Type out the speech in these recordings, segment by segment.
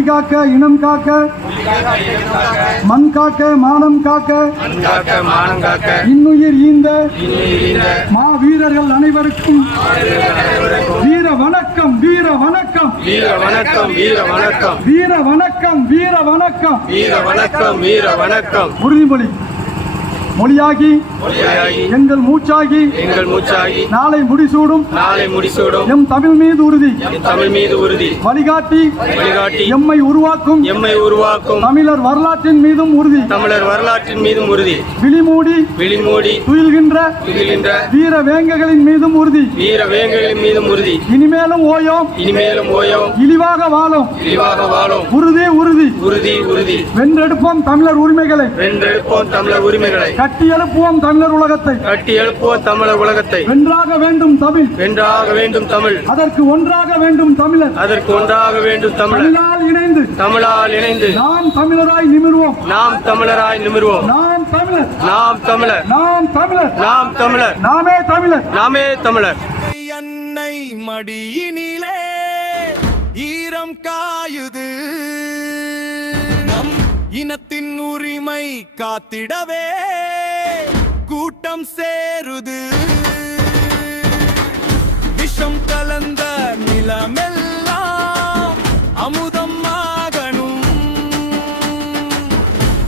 மொழி காக்க இனம் காக்க மண் காக்க மானம் காக்க இன்னுயிர் ஈந்த மா வீரர்கள் அனைவருக்கும் வீர வணக்கம் வீர வணக்கம் வீர வணக்கம் வீர வணக்கம் வீர வணக்கம் வீர வணக்கம் வீர வணக்கம் வீர வணக்கம். உறுதிமொழி மொழியாகி எங்கள் மூச்சாகி நாளை முடிசூடும் எம் தமிழ் மீது உறுதி வழிகாட்டி எம்மை உருவாக்கும் தமிழர் வரலாற்றின் மீதும் உறுதி விழிமூடி துயில்கின்ற வீர வேங்கைகளின் மீதும் உறுதி இனிமேலும் ஓயோம் இழிவாக வாழும் உறுதி வென்றெடுப்போம் தமிழர் உரிமைகளை கட்டி எழுப்புவோம் தமிழர் உலகத்தை வென்றாக வேண்டும் தமிழ் அதற்கு ஒன்றாக வேண்டும் தமிழர் தமிழால் இணைந்து நாம் தமிழராய் நிமிர்வோம் நாமே தமிழர் அன்னை மடியினிலே ஈரம் காயுது நம் இனத்தின் உரிமை காத்திடவே கூட்டம் சேருது விஷம் கலந்த நிலமெல்லாம் அமுதம் ஆகணும்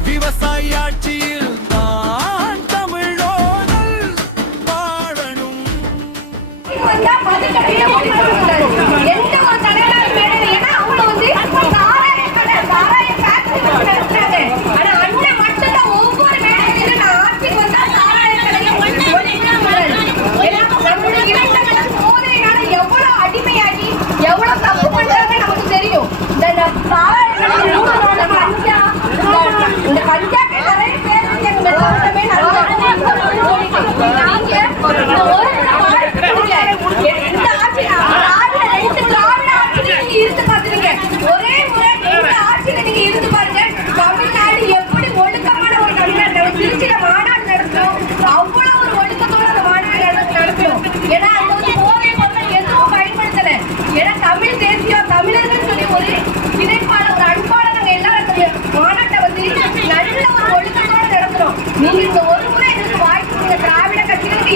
விவசாயாட்சியில் தான் தமிழோதல் வாழணும்.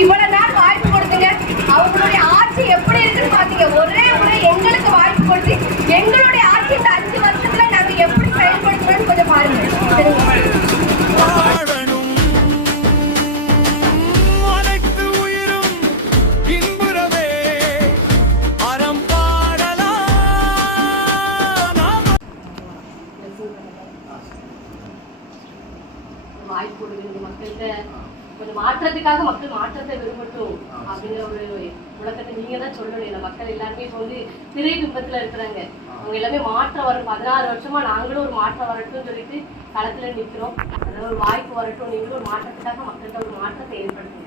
இவ்வளவு நாள் வாய்ப்பு கொடுத்துங்க. அவங்களுடைய ஆட்சி எப்படி இருக்குன்னு பாத்தீங்க. ஒரே முறை எங்களுக்கு வாய்ப்பு கொடுத்து எங்களுடைய ஆட்சி இந்த 5 வருஷத்துல நாங்க எப்படி செயல்படுத்துறோம்னு கொஞ்சம் பாருங்க. வாய்ப்பு கொடுக்குறது மக்கள்கிட்ட கொஞ்சம் மாற்றத்துக்காக மக்கள் மாற்றத்தை விரும்பட்டும் அப்படிங்கிற ஒரு முழக்கத்தை நீங்க தான் சொல்லணும். இந்த மக்கள் எல்லாருமே இப்போ வந்து திரை பிம்பத்துல இருக்கிறாங்க. அவங்க எல்லாமே மாற்றம் வரும். 16 வருஷமா நாங்களும் ஒரு மாற்றம் வரட்டும் சொல்லிட்டு களத்துல நிக்கிறோம். அதனால ஒரு வாய்ப்பு வரட்டும். நீங்களும் ஒரு மாற்றத்துக்காக மக்கள்கிட்ட ஒரு மாற்றத்தை ஏற்படுத்துங்க.